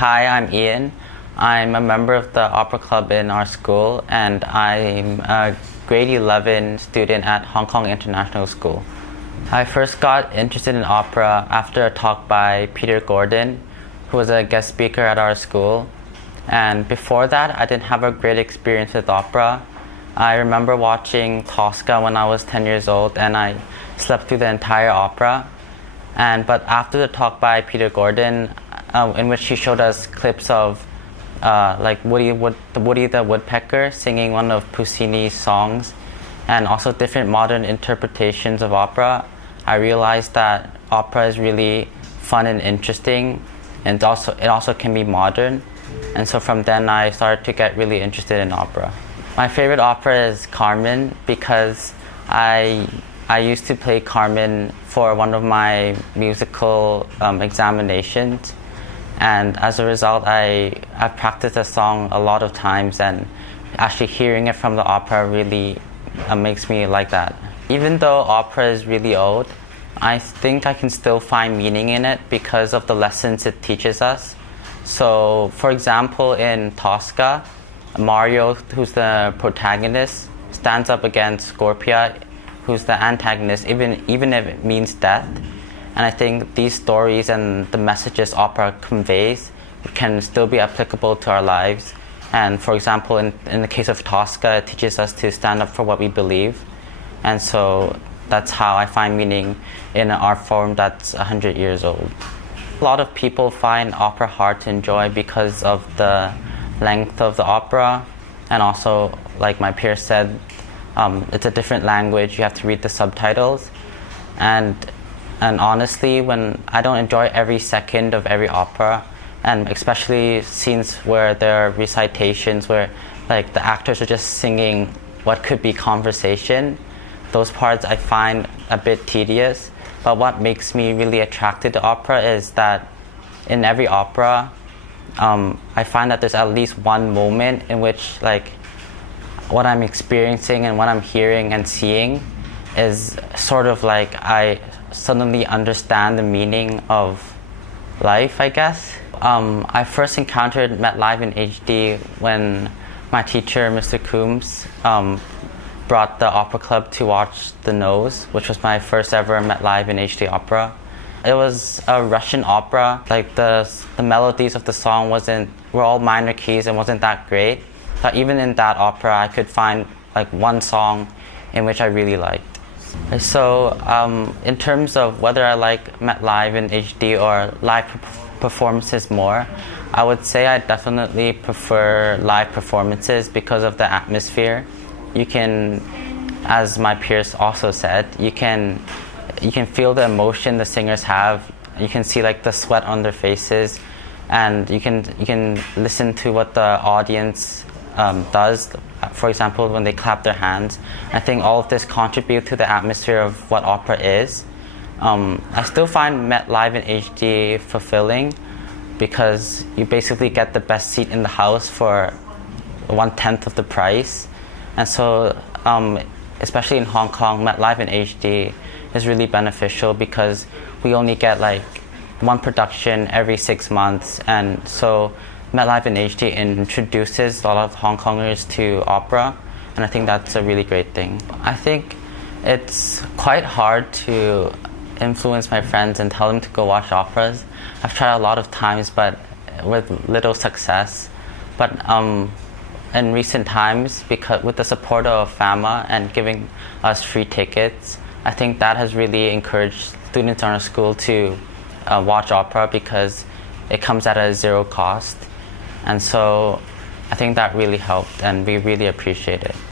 Hi, I'm Ian. I'm a member of the opera club in our school, and I'm a grade 11 student at Hong Kong International School. I first got interested in opera after a talk by Peter Gordon, who was a guest speaker at our school. And before that, I didn't have a great experience with opera. I remember watching Tosca when I was 10 years old, and I slept through the entire opera. But after the talk by Peter Gordon, in which he showed us clips of like Woody the Woodpecker singing one of Puccini's songs, and also different modern interpretations of opera, I realized that opera is really fun and interesting, and it also can be modern. And so from then I started to get really interested in opera. My favorite opera is Carmen because I used to play Carmen for one of my musical examinations, and as a result I've practiced the song a lot of times, and actually hearing it from the opera really makes me like that. Even though opera is really old, I think I can still find meaning in it because of the lessons it teaches us. So for example, in Tosca, Mario, who's the protagonist, stands up against Scorpia, who's the antagonist, even if it means death. And I think these stories and the messages opera conveys can still be applicable to our lives. And for example, in the case of Tosca, it teaches us to stand up for what we believe. And so that's how I find meaning in an art form that's 100 years old. A lot of people find opera hard to enjoy because of the length of the opera, and also, like my peer said, it's a different language. You have to read the subtitles, and honestly, when I don't enjoy every second of every opera, and especially scenes where there are recitations where like the actors are just singing what could be conversation, those parts I find a bit tedious. But what makes me really attracted to opera is that in every opera, I find that there's at least one moment in which like what I'm experiencing and what I'm hearing and seeing is sort of like I suddenly understand the meaning of life, I guess. I first encountered Met Live in HD when my teacher, Mr. Coombs, brought the opera club to watch The Nose, which was my first ever Met Live in HD opera. It was a Russian opera. Like the melodies of the song were all minor keys and wasn't that great. But even in that opera, I could find like one song in which I really liked. So in terms of whether I like Met Live in HD or live performances more, I would say I definitely prefer live performances because of the atmosphere. You can, as my peers also said, you can feel the emotion the singers have. You can see like the sweat on their faces, and you can listen to what the audience does. For example, when they clap their hands. I think all of this contribute to the atmosphere of what opera is. I still find Met Live in HD fulfilling because you basically get the best seat in the house for 1/10 of the price. And so, especially in Hong Kong, Met Live in HD is really beneficial because we only get like one production every 6 months, and so Met Live in HD introduces a lot of Hong Kongers to opera, and I think that's a really great thing. I think it's quite hard to influence my friends and tell them to go watch operas. I've tried a lot of times, but with little success. But in recent times, because with the support of FAMA and giving us free tickets, I think that has really encouraged students in our school to watch opera because it comes at a zero cost. And so I think that really helped, and we really appreciate it.